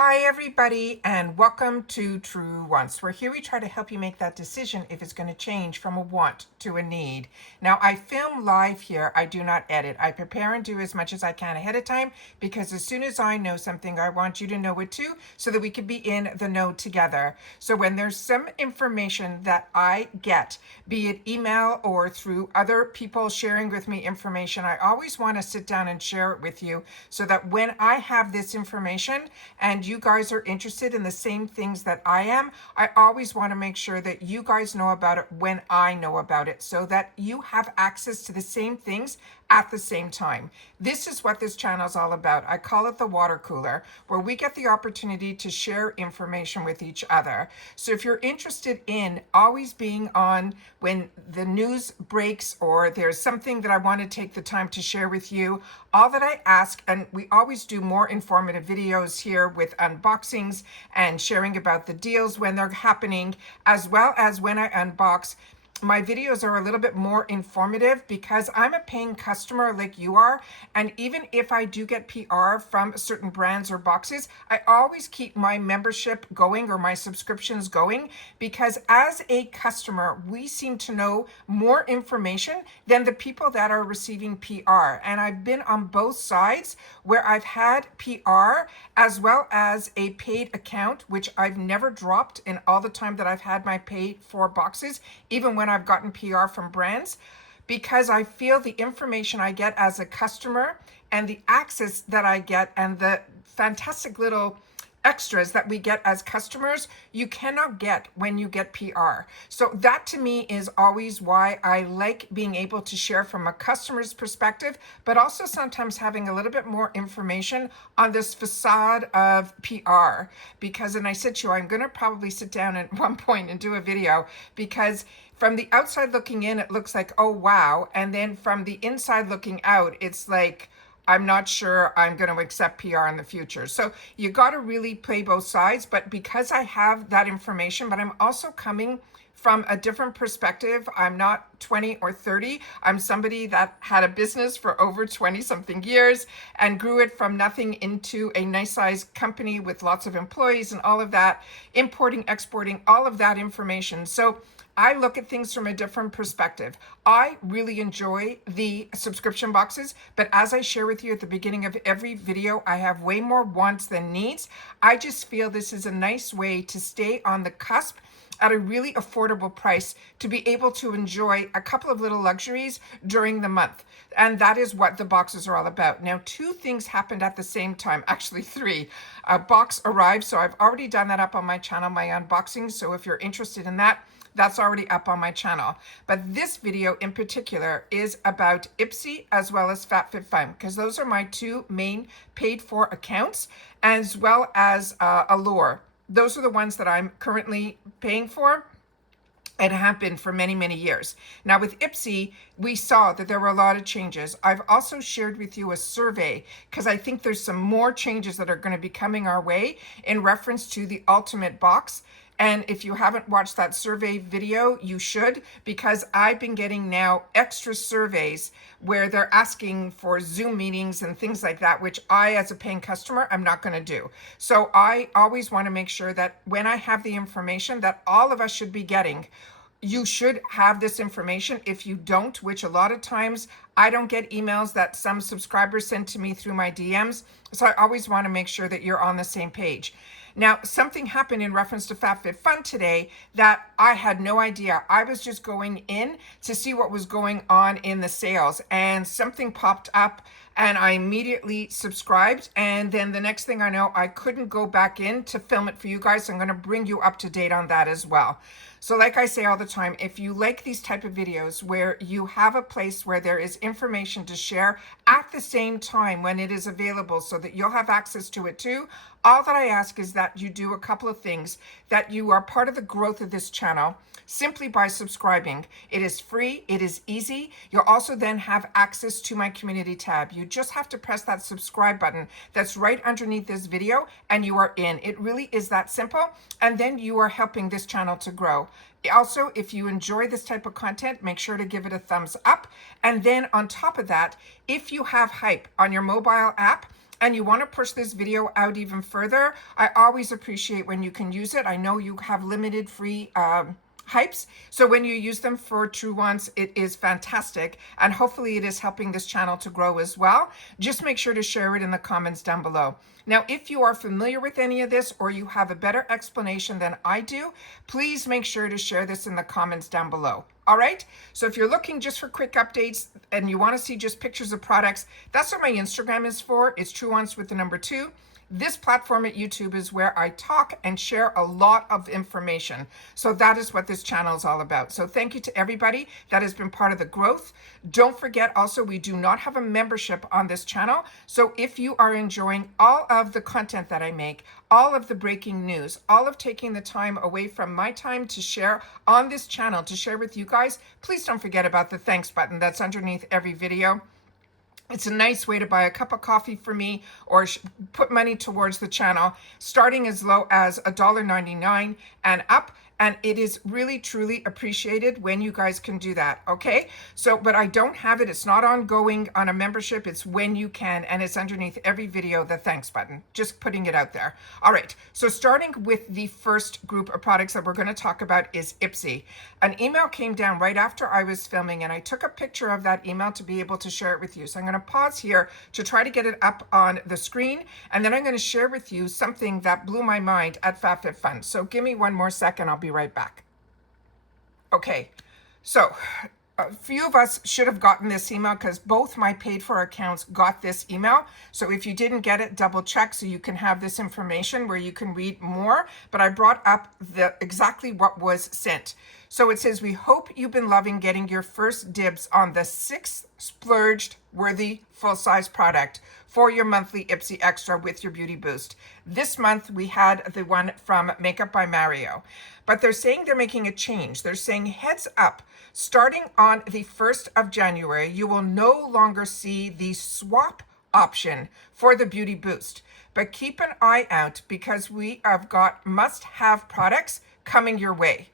Hi everybody, and welcome to True Wants, where here we try to help you make that decision if it's going to change from a want to a need. Now, I film live here. I do not edit. I prepare and do as much as I can ahead of time, because as soon as I know something, I want you to know it too, so that we can be in the know together. So when there's some information that I get, be it email or through other people sharing with me information, I always want to sit down and share it with you, so that when I have this information and you guys are interested in the same things that I am, I always want to make sure that you guys know about it when I know about it, so that you have access to the same things at the same time. This is what this channel is all about. I call it the water cooler, where we get the opportunity to share information with each other. So if you're interested in always being on when the news breaks or there's something that I want to take the time to share with you, all that I ask, and we always do more informative videos here with unboxings and sharing about the deals when they're happening, as well as when I unbox. My videos are a little bit more informative because I'm a paying customer like you are. And even if I do get PR from certain brands or boxes, I always keep my membership going or my subscriptions going, because as a customer, we seem to know more information than the people that are receiving PR. And I've been on both sides where I've had PR as well as a paid account, which I've never dropped in all the time that I've had my paid for boxes, even when I've gotten PR from brands, because I feel the information I get as a customer and the access that I get and the fantastic little extras that we get as customers, you cannot get when you get PR. So that to me is always why I like being able to share from a customer's perspective, but also sometimes having a little bit more information on this facade of PR. Because, and I said to you, I'm going to probably sit down at one point and do a video, because from the outside looking in, it looks like, oh, wow. And then from the inside looking out, it's like, I'm not sure I'm going to accept PR in the future. So you got to really play both sides. But because I have that information, but I'm also coming from a different perspective. I'm not 20 or 30. I'm somebody that had a business for over 20 something years and grew it from nothing into a nice sized company with lots of employees and all of that, importing, exporting, all of that information. So I look at things from a different perspective. I really enjoy the subscription boxes, but as I share with you at the beginning of every video, I have way more wants than needs. I just feel this is a nice way to stay on the cusp at a really affordable price, to be able to enjoy a couple of little luxuries during the month. And that is what the boxes are all about. Now, two things happened at the same time, actually three. A box arrived, so I've already done that up on my channel, my unboxing. So if you're interested in that, that's already up on my channel. But this video in particular is about IPSY as well as FabFitFun, because those are my two main paid for accounts, as well as Allure. Those are the ones that I'm currently paying for and have been for many, many years. Now with IPSY, we saw that there were a lot of changes. I've also shared with you a survey, because I think there's some more changes that are going to be coming our way in reference to the ultimate box. And if you haven't watched that survey video, you should, because I've been getting now extra surveys where they're asking for Zoom meetings and things like that, which I, as a paying customer, I'm not going to do. So I always want to make sure that when I have the information that all of us should be getting, you should have this information. If you don't, which a lot of times I don't get emails that some subscribers send to me through my DMs. So I always want to make sure that you're on the same page. Now, something happened in reference to FabFitFun today that I had no idea. I was just going in to see what was going on in the sales, and something popped up and I immediately subscribed. And then the next thing I know, I couldn't go back in to film it for you guys. So I'm going to bring you up to date on that as well. So like I say all the time, if you like these type of videos where you have a place where there is information to share at the same time when it is available, so that you'll have access to it too, all that I ask is that you do a couple of things, that you are part of the growth of this channel simply by subscribing. It is free, it is easy. You'll also then have access to my community tab. You just have to press that subscribe button that's right underneath this video and you are in. It really is that simple. And then you are helping this channel to grow. Also, if you enjoy this type of content, make sure to give it a thumbs up. And then on top of that, if you have Hype on your mobile app, and you want to push this video out even further, I always appreciate when you can use it. I know you have limited free hypes, so when you use them for True Wants, it is fantastic, and hopefully it is helping this channel to grow as well. Just make sure to share it in the comments down below. Now, if you are familiar with any of this or you have a better explanation than I do, please make sure to share this in the comments down below. All right, so if you're looking just for quick updates and you want to see just pictures of products, that's what my Instagram is for. It's True Wants with the number 2. This platform at YouTube is where I talk and share a lot of information. So that is what this channel is all about. So thank you to everybody that has been part of the growth. Don't forget also, we do not have a membership on this channel. So if you are enjoying all of the content that I make, all of the breaking news, all of taking the time away from my time to share on this channel, to share with you guys, please don't forget about the thanks button that's underneath every video. It's a nice way to buy a cup of coffee for me or put money towards the channel, starting as low as $1.99 and up. And it is really, truly appreciated when you guys can do that, okay? So, but I don't have it. It's not ongoing on a membership. It's when you can, and it's underneath every video, the thanks button. Just putting it out there. All right, so starting with the first group of products that we're going to talk about is IPSY. An email came down right after I was filming, and I took a picture of that email to be able to share it with you. So I'm going to pause here to try to get it up on the screen, and then I'm going to share with you something that blew my mind at FabFitFun. So give me one more second. I'll be right back. Okay, so a few of us should have gotten this email because both my paid for accounts got this email. So if you didn't get it, double check so you can have this information where you can read more. But I brought up exactly what was sent. So it says, we hope you've been loving getting your first dibs on the 6th splurged worthy full-size product for your monthly IPSY Extra with your Beauty Boost. This month we had the one from Makeup by Mario, but they're saying they're making a change. They're saying, heads up, starting on the 1st of January, you will no longer see the swap option for the Beauty Boost, but keep an eye out because we have got must-have products coming your way.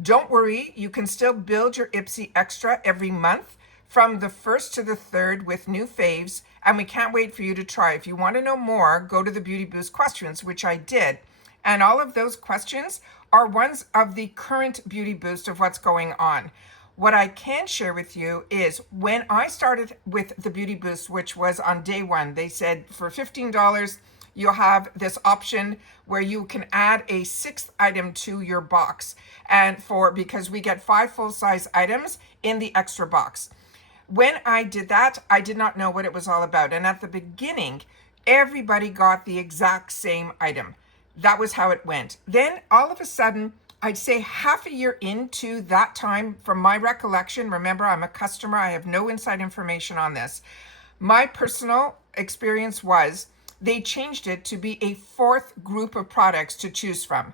Don't worry, you can still build your IPSY Extra every month from the 1st to the 3rd with new faves, and we can't wait for you to try. If you want to know more, go to the Beauty Boost questions, which I did. And all of those questions are ones of the current Beauty Boost of what's going on. What I can share with you is when I started with the Beauty Boost, which was on day 1, they said for $15, you'll have this option where you can add a 6th item to your box. And because we get 5 full-size items in the extra box. When I did that, I did not know what it was all about. And at the beginning, everybody got the exact same item. That was how it went. Then all of a sudden, I'd say half a year into that time, from my recollection, remember, I'm a customer, I have no inside information on this. My personal experience was they changed it to be a 4th group of products to choose from.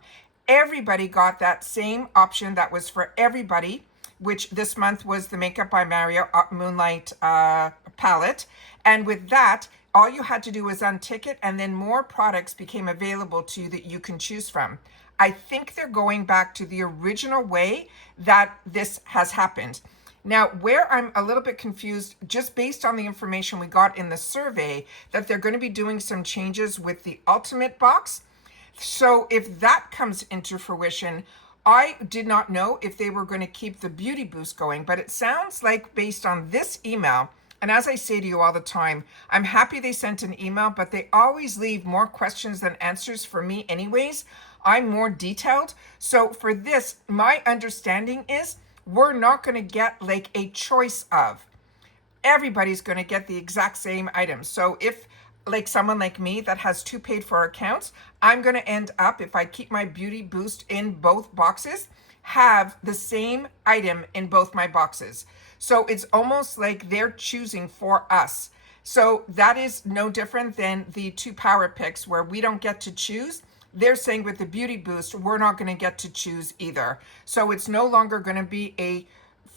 Everybody got that same option that was for everybody, which this month was the Makeup by Mario Moonlight palette. And with that, all you had to do was untick it, and then more products became available to you that you can choose from. I think they're going back to the original way that this has happened. Now, where I'm a little bit confused, just based on the information we got in the survey, that they're going to be doing some changes with the Ultimate box. So if that comes into fruition, I did not know if they were going to keep the Beauty Boost going, but it sounds like based on this email, and as I say to you all the time, I'm happy they sent an email, but they always leave more questions than answers for me anyways. I'm more detailed. So for this, my understanding is we're not going to get like a choice of. Everybody's going to get the exact same items. So if like someone like me that has 2 paid for accounts, I'm going to end up, if I keep my Beauty Boost in both boxes, have the same item in both my boxes. So it's almost like they're choosing for us. So that is no different than the 2 power picks where we don't get to choose. They're saying with the Beauty Boost, we're not going to get to choose either. So it's no longer going to be a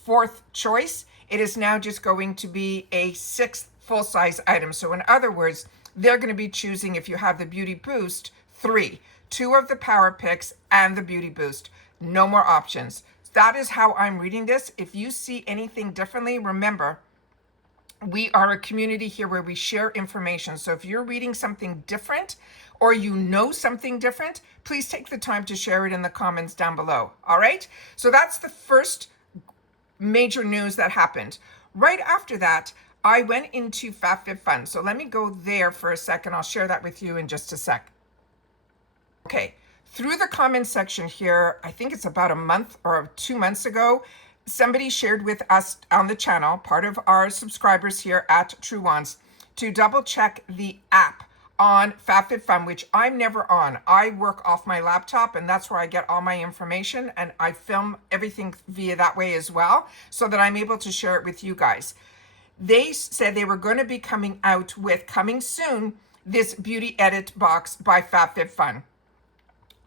4th choice. It is now just going to be a 6th full-size item. So in other words, they're going to be choosing, if you have the Beauty Boost, 3, 2 of the power picks and the Beauty Boost. No more options. That is how I'm reading this. If you see anything differently, remember, We are a community here where we share information. So if you're reading something different or you know something different, please take the time to share it in the comments down below. All right. So that's the first major news that happened. Right after that, I went into FabFitFun. So let me go there for a second. I'll share that with you in just a sec. Okay. Through the comment section here, I think it's about a month or 2 months ago, somebody shared with us on the channel, part of our subscribers here at True Ones, to double check the app on FabFitFun, which I'm never on. I work off my laptop, and that's where I get all my information, and I film everything via that way as well, so that I'm able to share it with you guys. They said they were going to be coming out with, coming soon, this beauty edit box by FabFitFun.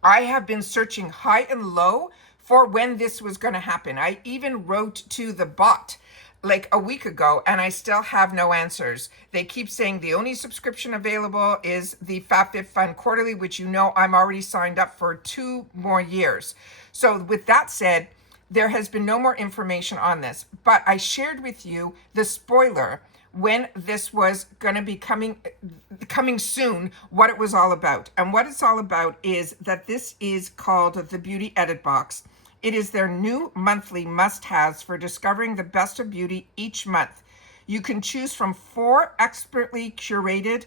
I have been searching high and low for when this was going to happen. I even wrote to the bot like a week ago, and I still have no answers. They keep saying the only subscription available is the FabFitFun quarterly, which you know I'm already signed up for 2 more years. So with that said, there has been no more information on this, but I shared with you the spoiler when this was going to be coming soon, what it was all about. And what it's all about is that this is called the Beauty Edit Box. It is their new monthly must-haves for discovering the best of beauty each month. You can choose from 4 expertly curated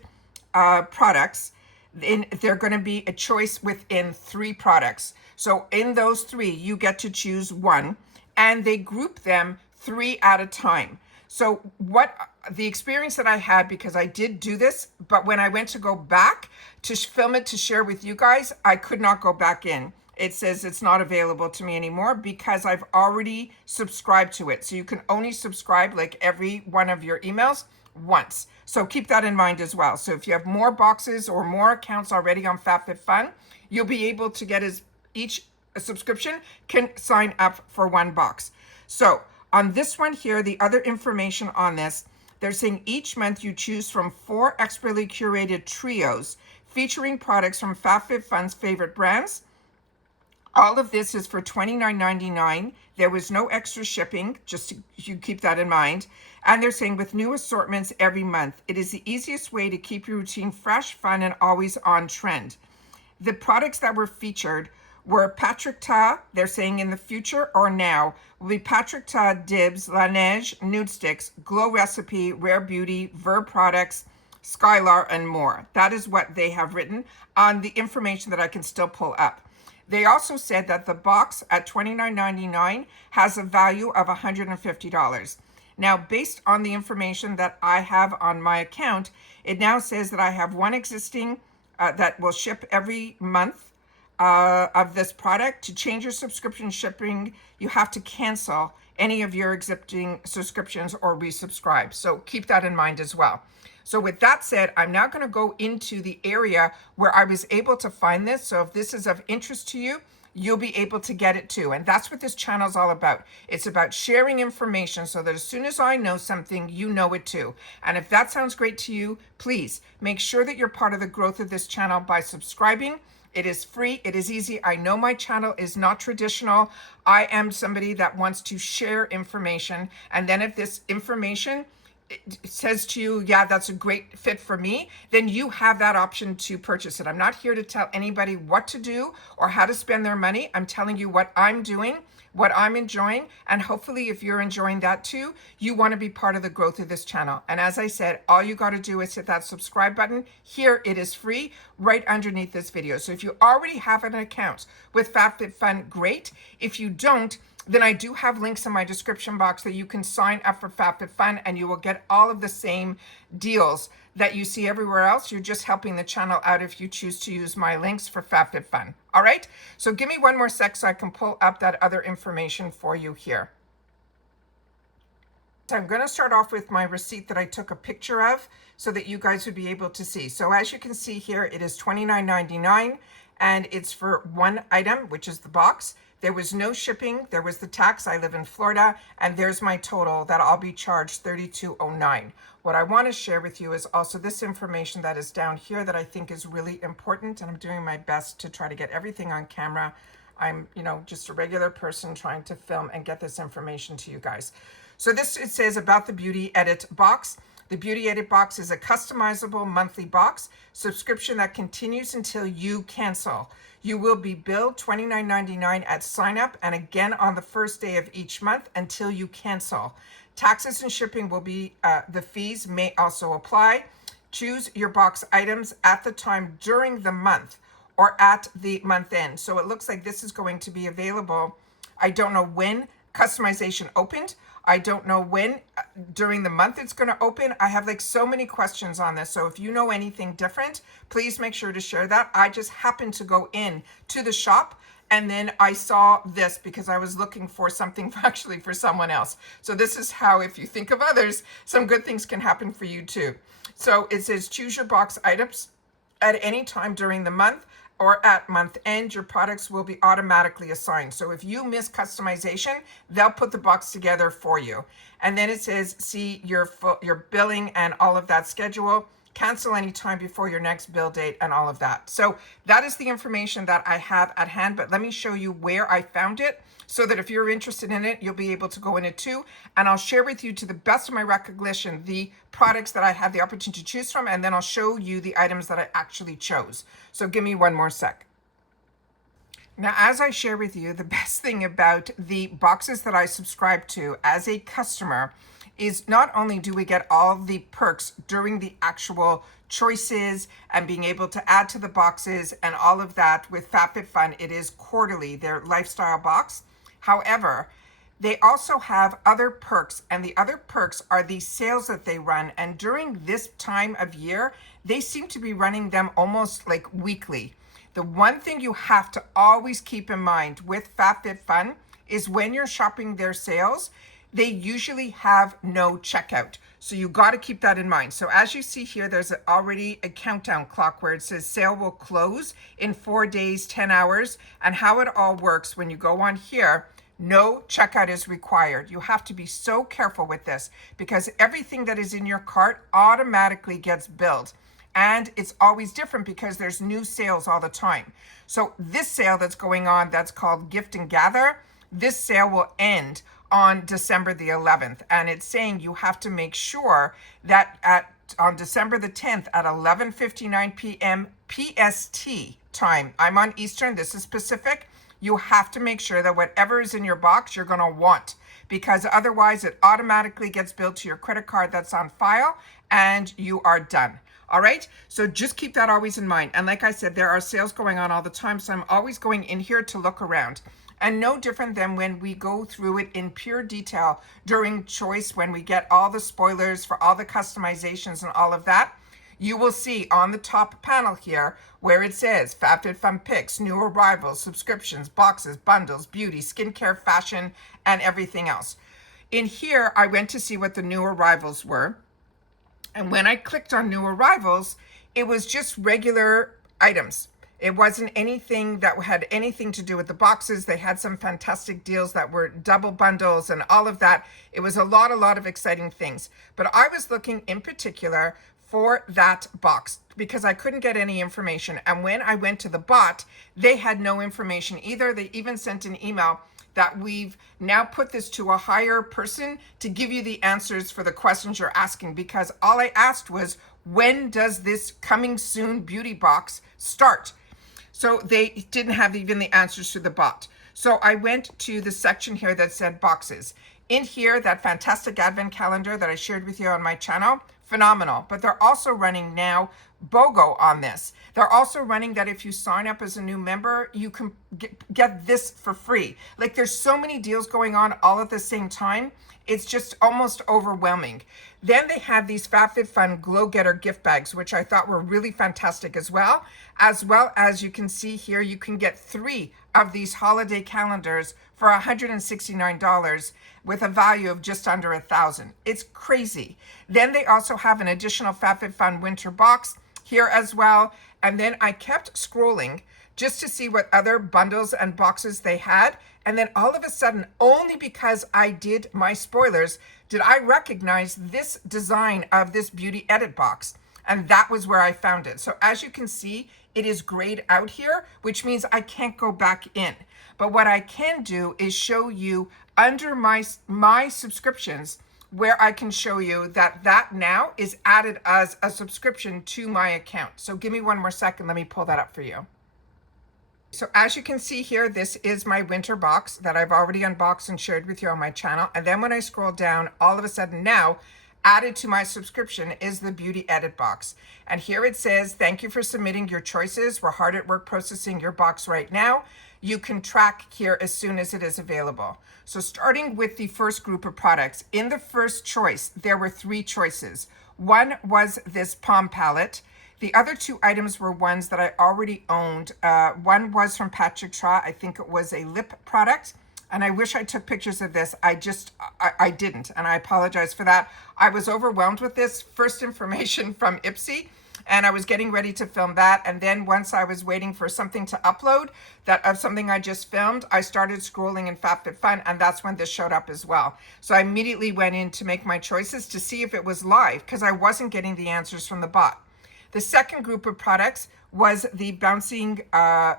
products. They're going to be a choice within 3 products. So in those 3, you get to choose one, and they group them 3 at a time. So what the experience that I had, because I did do this, but when I went to go back to film it to share with you guys, I could not go back in. It says it's not available to me anymore because I've already subscribed to it. So you can only subscribe like every one of your emails once. So keep that in mind as well. So if you have more boxes or more accounts already on FabFitFun, you'll be able to get each subscription can sign up for 1 box. So on this one here, the other information on this, they're saying each month you choose from 4 expertly curated trios featuring products from FabFitFun's favorite brands. All of this is for $29.99. There was no extra shipping, just to, you keep that in mind. And they're saying with new assortments every month, it is the easiest way to keep your routine fresh, fun, and always on trend. The products that were featured were Patrick Ta, they're saying in the future or now, will be Patrick Ta, DIBS, La Neige, Nude Sticks, Glow Recipe, Rare Beauty, Verb Products, Skylar, and more. That is what they have written on the information that I can still pull up. They also said that the box at $29.99 has a value of $150. Now, based on the information that I have on my account, it now says that I have 1 existing that will ship every month of this product. To change your subscription shipping, you have to cancel any of your existing subscriptions or resubscribe. So keep that in mind as well. So with that said, I'm now going to go into the area where I was able to find this. So if this is of interest to you, you'll be able to get it too. And that's what this channel is all about. It's about sharing information so that as soon as I know something, you know it too. And if that sounds great to you, please make sure that you're part of the growth of this channel by subscribing. It is free. It is easy. I know my channel is not traditional. I am somebody that wants to share information. And then if this information it says to you, yeah, that's a great fit for me, then you have that option to purchase it. I'm not here to tell anybody what to do or how to spend their money. I'm telling you what I'm doing, what I'm enjoying, and hopefully if you're enjoying that too, you want to be part of the growth of this channel. And as I said, all you got to do is hit that subscribe button. Here it is free right underneath this video. So if you already have an account with FabFitFun, great. If you don't, then I do have links in my description box that you can sign up for FabFitFun and you will get all of the same deals that you see everywhere else. You're just helping the channel out if you choose to use my links for FabFitFun. All right, so give me one more sec so I can pull up that other information for you here. So I'm going to start off with my receipt that I took a picture of so that you guys would be able to see. So as you can see here, it is $29.99 and it's for 1 item, which is the box. There was no shipping. There was the tax. I live in Florida, and there's my total that I'll be charged $32.09. What I want to share with you is also this information that is down here that I think is really important, and I'm doing my best to try to get everything on camera. I'm, just a regular person trying to film and get this information to you guys. So this, it says about the Beauty Edit box. The Beauty Edit box is a customizable monthly box subscription that continues until you cancel. You will be billed $29.99 at sign up and again on the first day of each month until you cancel. Taxes and shipping will be, the fees may also apply. Choose your box items at the time during the month or at the month end. So it looks like this is going to be available. I don't know when customization opened. I don't know when during the month it's going to open. I have like so many questions on this. So if you know anything different, please make sure to share that. I just happened to go in to the shop and then I saw this because I was looking for something actually for someone else. So this is how, if you think of others, some good things can happen for you too. So it says choose your box items at any time during the month or at month end. Your products will be automatically assigned. So if you miss customization, they'll put the box together for you. And then it says see your billing and all of that schedule. Cancel any time before your next bill date and all of that. So that is the information that I have at hand, but let me show you where I found it so that if you're interested in it, you'll be able to go in it too. And I'll share with you, to the best of my recollection, the products that I had the opportunity to choose from, and then I'll show you the items that I actually chose. So give me one more sec. Now, as I share with you, the best thing about the boxes that I subscribe to as a customer is not only do we get all the perks during the actual choices and being able to add to the boxes and all of that with FabFitFun, it is quarterly, their lifestyle box. However, they also have other perks, and the other perks are the sales that they run. And during this time of year, they seem to be running them almost like weekly. The one thing you have to always keep in mind with FabFitFun is when you're shopping their sales, they usually have no checkout. So you got to keep that in mind. So as you see here, there's already a countdown clock where it says sale will close in 4 days, 10 hours. And how it all works when you go on here, no checkout is required. You have to be so careful with this because everything that is in your cart automatically gets billed. And it's always different because there's new sales all the time. So this sale that's going on, that's called Gift and Gather, this sale will end on December the 11th. And it's saying you have to make sure that on December the 10th at 11:59 p.m. PST time, I'm on Eastern, this is Pacific, you have to make sure that whatever is in your box, you're gonna want, because otherwise it automatically gets billed to your credit card that's on file and you are done. All right, so just keep that always in mind. And like I said, there are sales going on all the time, so I'm always going in here to look around. And no different than when we go through it in pure detail during choice, when we get all the spoilers for all the customizations and all of that, you will see on the top panel here where it says FabFitFun picks, new arrivals, subscriptions, boxes, bundles, beauty, skincare, fashion, and everything else. In here, I went to see what the new arrivals were. And when I clicked on new arrivals, it was just regular items. It wasn't anything that had anything to do with the boxes. They had some fantastic deals that were double bundles and all of that. It was a lot of exciting things. But I was looking in particular for that box because I couldn't get any information. And when I went to the bot, they had no information either. They even sent an email that we've now put this to a higher person to give you the answers for the questions you're asking, because all I asked was, when does this coming soon beauty box start? So they didn't have even the answers to the bot. So I went to the section here that said boxes. In here, that fantastic advent calendar that I shared with you on my channel, phenomenal. But they're also running now BOGO on this. They're also running that if you sign up as a new member, you can get this for free. Like, there's so many deals going on all at the same time. It's just almost overwhelming. Then they have these FabFitFun Glow Getter gift bags, which I thought were really fantastic as well. As well as you can see here, you can get 3 of these holiday calendars for $169 with a value of just under $1,000. It's crazy. Then they also have an additional FabFitFun winter box here as well. And then I kept scrolling just to see what other bundles and boxes they had. And then all of a sudden, only because I did my spoilers, did I recognize this design of this beauty edit box. And that was where I found it. So as you can see, it is grayed out here, which means I can't go back in. But what I can do is show you under my subscriptions, where I can show you that now is added as a subscription to my account. So give me one more second. Let me pull that up for you. So as you can see here, this is my winter box that I've already unboxed and shared with you on my channel. And then when I scroll down, all of a sudden now, added to my subscription is the beauty edit box. And here it says, thank you for submitting your choices. We're hard at work processing your box right now. You can track here as soon as it is available. So starting with the first group of products, in the first choice, there were 3 choices. One was this palm palette. The other 2 items were ones that I already owned. One was from Patrick Tra. I think it was a lip product. And I wish I took pictures of this. I didn't, and I apologize for that. I was overwhelmed with this first information from IPSY, and I was getting ready to film that. And then once I was waiting for something to upload that of something I just filmed, I started scrolling in FabFitFun, and that's when this showed up as well. So I immediately went in to make my choices to see if it was live, because I wasn't getting the answers from the bot. The second group of products was the bouncing,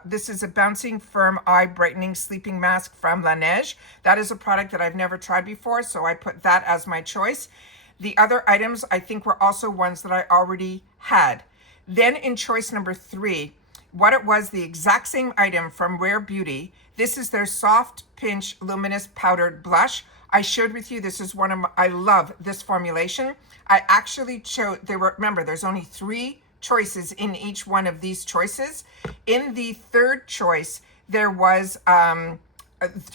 this is a bouncing firm eye brightening sleeping mask from Laneige. That is a product that I've never tried before, so I put that as my choice. The other items I think were also ones that I already had. Then in choice number 3, what it was, the exact same item from Rare Beauty. This is their Soft Pinch Luminous Powdered Blush. I shared with you, this is one of my, I love this formulation. I actually chose, remember, there's only 3 choices in each one of these choices. In the third choice, there was,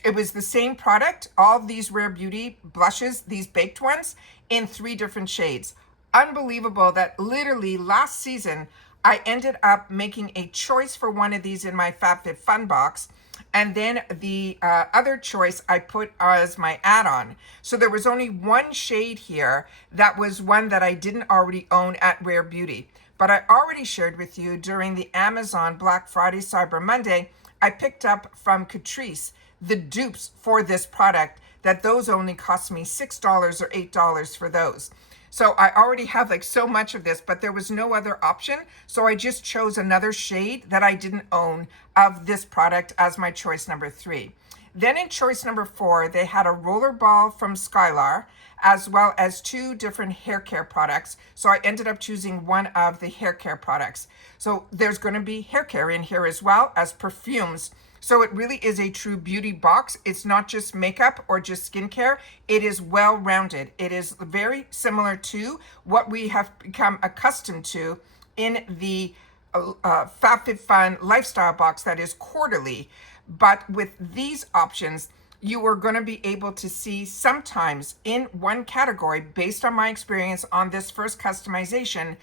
it was the same product, all these Rare Beauty blushes, these baked ones, in 3 different shades. Unbelievable that literally last season, I ended up making a choice for one of these in my FabFitFun box. And then the other choice I put as my add-on. So there was only 1 shade here that was one that I didn't already own at Rare Beauty. But I already shared with you during the Amazon Black Friday Cyber Monday, I picked up from Catrice the dupes for this product, that those only cost me $6 or $8 for those. So I already have like so much of this, but there was no other option. So I just chose another shade that I didn't own of this product as my choice number 3. Then in choice number 4, they had a roller ball from Skylar, as well as 2 different hair care products. So I ended up choosing one of the hair care products. So there's going to be hair care in here as well as perfumes. So it really is a true beauty box. It's not just makeup or just skincare. It is well-rounded. It is very similar to what we have become accustomed to in the FabFitFun lifestyle box that is quarterly. But with these options, you are going to be able to see sometimes in one category, based on my experience on this first customization.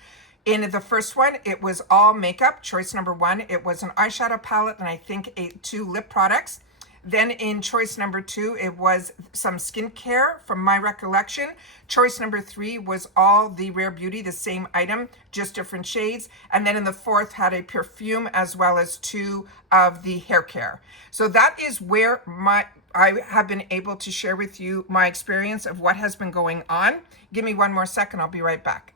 In the first one, it was all makeup. Choice number 1, it was an eyeshadow palette and I think 2 lip products. Then in choice number 2, it was some skincare from my recollection. Choice number 3 was all the Rare Beauty, the same item, just different shades. And then in the 4th had a perfume as well as 2 of the hair care. So that is where I have been able to share with you my experience of what has been going on. Give me one more second, I'll be right back.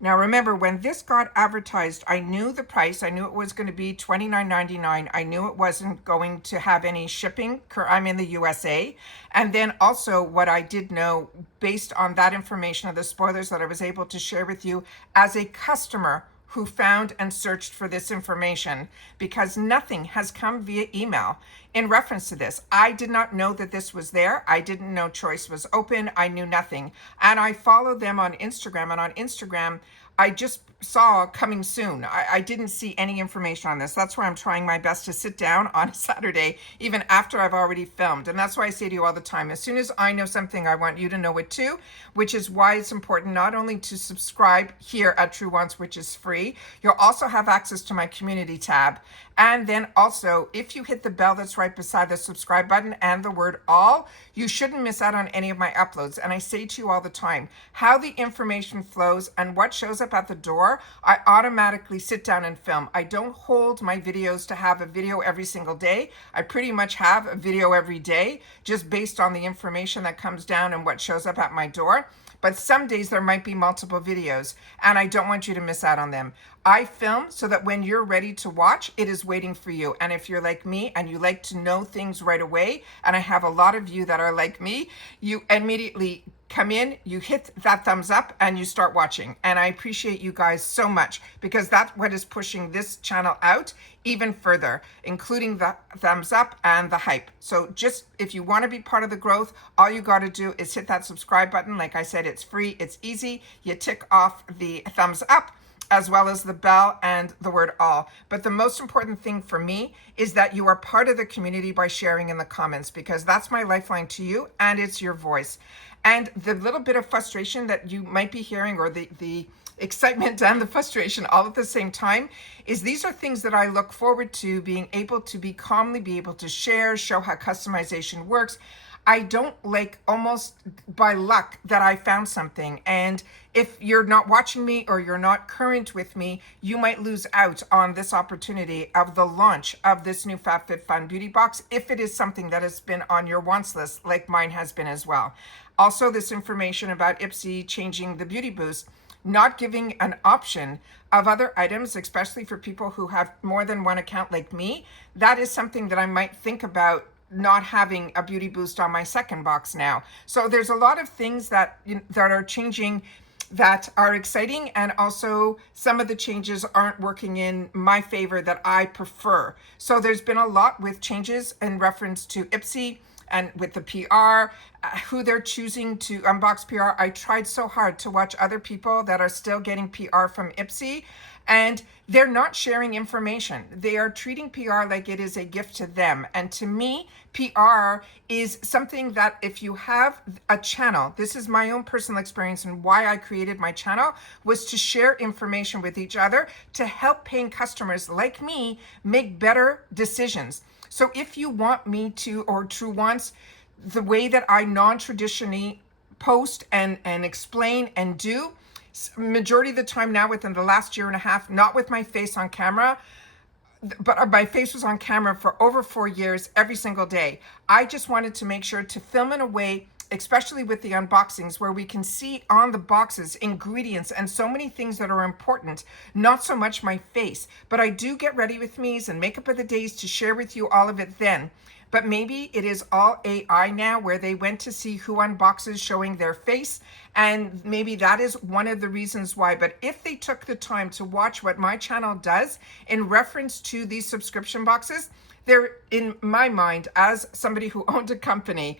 Now remember, when this got advertised, I knew the price. I knew it was going to be $29.99. I knew it wasn't going to have any shipping. I'm in the USA. And then also what I did know, based on that information of the spoilers that I was able to share with you as a customer who found and searched for this information, because nothing has come via email in reference to this. I did not know that this was there. I didn't know Choice was open. I knew nothing. And I followed them on Instagram, and on Instagram, I just saw coming soon. I didn't see any information on this. That's why I'm trying my best to sit down on a Saturday, even after I've already filmed. And that's why I say to you all the time, as soon as I know something, I want you to know it too, which is why it's important not only to subscribe here at True Wants, which is free, you'll also have access to my community tab. And then also, if you hit the bell that's right beside the subscribe button and the word all, you shouldn't miss out on any of my uploads. And I say to you all the time, how the information flows and what shows up at the door door, I automatically sit down and film. I don't hold my videos to have a video every single day. I pretty much have a video every day, just based on the information that comes down and what shows up at my door. But some days there might be multiple videos, and I don't want you to miss out on them. I film so that when you're ready to watch, it is waiting for you. And if you're like me and you like to know things right away, and I have a lot of you that are like me, you immediately come in, you hit that thumbs up, and you start watching. And I appreciate you guys so much, because that's what is pushing this channel out even further, including the thumbs up and the hype. So just, if you want to be part of the growth, all you got to do is hit that subscribe button. Like I said, it's free, it's easy. You tick off the thumbs up, as well as the bell and the word all. But the most important thing for me is that you are part of the community by sharing in the comments, because that's my lifeline to you, and it's your voice. And the little bit of frustration that you might be hearing, or the excitement and the frustration all at the same time, is these are things that I look forward to being able to be calmly be able to share, show how customization works. I don't like, almost by luck, that I found something. And if you're not watching me or you're not current with me, you might lose out on this opportunity of the launch of this new FabFitFun beauty box, if it is something that has been on your wants list, like mine has been as well. Also, this information about IPSY changing the Beauty Boost, not giving an option of other items, especially for people who have more than one account like me, that is something that I might think about not having a Beauty Boost on my second box now. So there's a lot of things that that are changing that are exciting, and also some of the changes aren't working in my favor that I prefer. So there's been a lot with changes in reference to IPSY and with the PR, who they're choosing to unbox PR. I tried so hard to watch other people that are still getting PR from IPSY, and they're not sharing information. They are treating PR like it is a gift to them. And to me, PR is something that if you have a channel, this is my own personal experience, and why I created my channel was to share information with each other to help paying customers like me make better decisions. So if you want me to, or True wants, the way that I non-traditionally post and explain and do, majority of the time now within the last year and a half, not with my face on camera, but my face was on camera for over 4 years, every single day. I just wanted to make sure to film in a way, especially with the unboxings, where we can see on the boxes ingredients and so many things that are important, not so much my face. But I do get ready with me's and makeup of the days to share with you all of it then. But maybe it is all AI now, where they went to see who unboxes showing their face, and maybe that is one of the reasons why. But if they took the time to watch what my channel does in reference to these subscription boxes, they're, in my mind, as somebody who owned a company,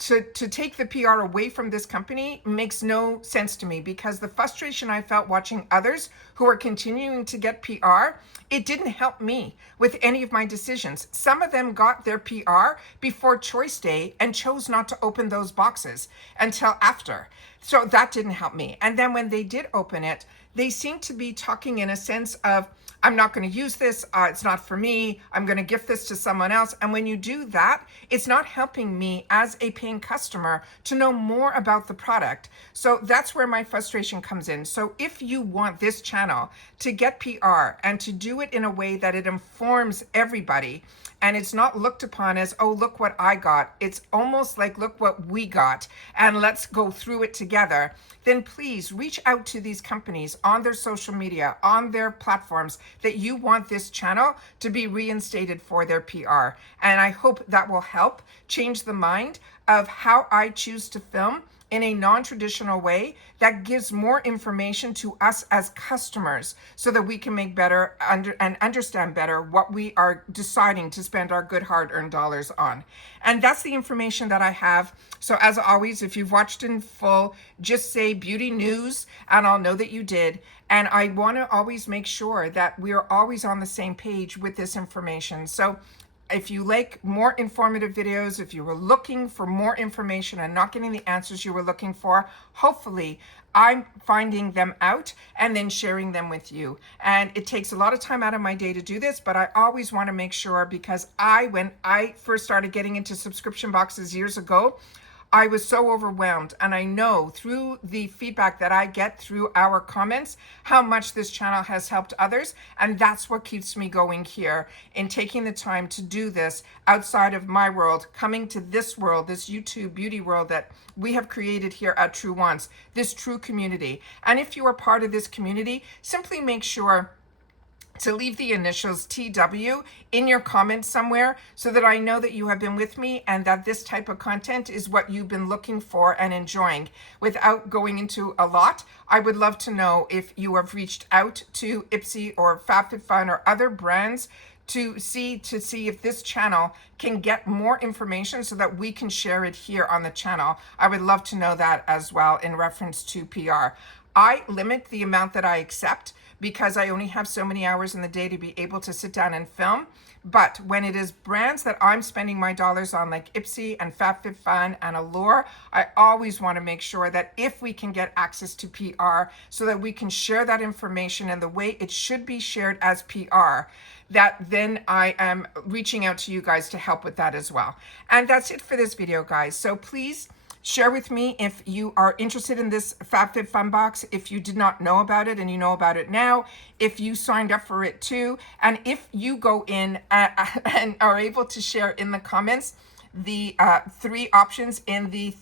to take the PR away from this company makes no sense to me, because the frustration I felt watching others who are continuing to get PR, it didn't help me with any of my decisions. Some of them got their PR before choice day and chose not to open those boxes until after. So that didn't help me. And then when they did open it, they seemed to be talking in a sense of, I'm not going to use this, it's not for me, I'm going to gift this to someone else. And when you do that, it's not helping me as a paying customer to know more about the product. So that's where my frustration comes in. So if you want this channel to get PR and to do it in a way that it informs everybody, and it's not looked upon as, oh, look what I got. It's almost like, look what we got, and let's go through it together. Then please reach out to these companies on their social media, on their platforms, that you want this channel to be reinstated for their PR. And I hope that will help change the mind of how I choose to film in a non-traditional way that gives more information to us as customers, so that we can make better and understand better what we are deciding to spend our good hard-earned dollars on. And that's the information that I have. So as always, if you've watched in full, just say beauty news and I'll know that you did. And I want to always make sure that we are always on the same page with this information. So if you like more informative videos, if you were looking for more information and not getting the answers you were looking for, hopefully I'm finding them out and then sharing them with you. And it takes a lot of time out of my day to do this, but I always want to make sure, because when I first started getting into subscription boxes years ago, I was so overwhelmed, and I know through the feedback that I get through our comments how much this channel has helped others, and that's what keeps me going here in taking the time to do this outside of my world, coming to this world, this YouTube beauty world that we have created here at True Wants, this true community. And if you are part of this community, simply make sure to leave the initials TW in your comments somewhere so that I know that you have been with me and that this type of content is what you've been looking for and enjoying. Without going into a lot, I would love to know if you have reached out to IPSY or FabFitFun or other brands to see if this channel can get more information so that we can share it here on the channel. I would love to know that as well in reference to PR. I limit the amount that I accept because I only have so many hours in the day to be able to sit down and film. But when it is brands that I'm spending my dollars on, like IPSY and FabFitFun and Allure, I always want to make sure that if we can get access to PR so that we can share that information in the way it should be shared as PR, that then I am reaching out to you guys to help with that as well. And that's it for this video, guys. So please share with me if you are interested in this FabFitFun box, if you did not know about it and you know about it now, if you signed up for it too, and if you go in and are able to share in the comments the 3 options in the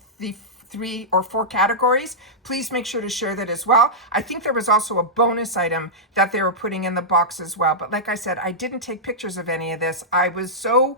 3 or 4 categories, please make sure to share that as well. I think there was also a bonus item that they were putting in the box as well. But like I said, I didn't take pictures of any of this. I was so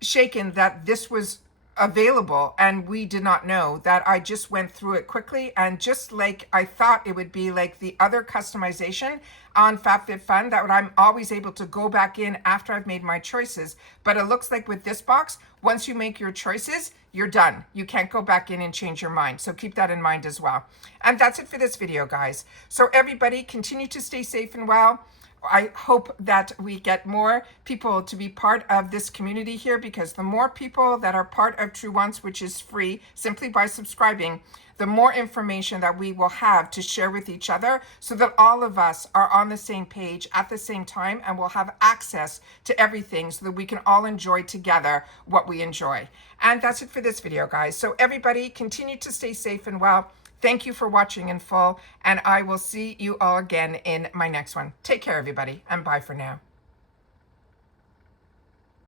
shaken that this was available and we did not know that I just went through it quickly, and just like I thought it would be like the other customization on FabFitFun that I'm always able to go back in after I've made my choices. But it looks like with this box, once you make your choices, you're done. You can't go back in and change your mind. So keep that in mind as well. And that's it for this video, guys. So everybody continue to stay safe and well. I hope that we get more people to be part of this community here, because the more people that are part of True Wants, which is free simply by subscribing, the more information that we will have to share with each other so that all of us are on the same page at the same time and will have access to everything so that we can all enjoy together what we enjoy. And that's it for this video, guys. So everybody continue to stay safe and well. Thank you for watching in full, and I will see you all again in my next one. Take care, everybody, and bye for now.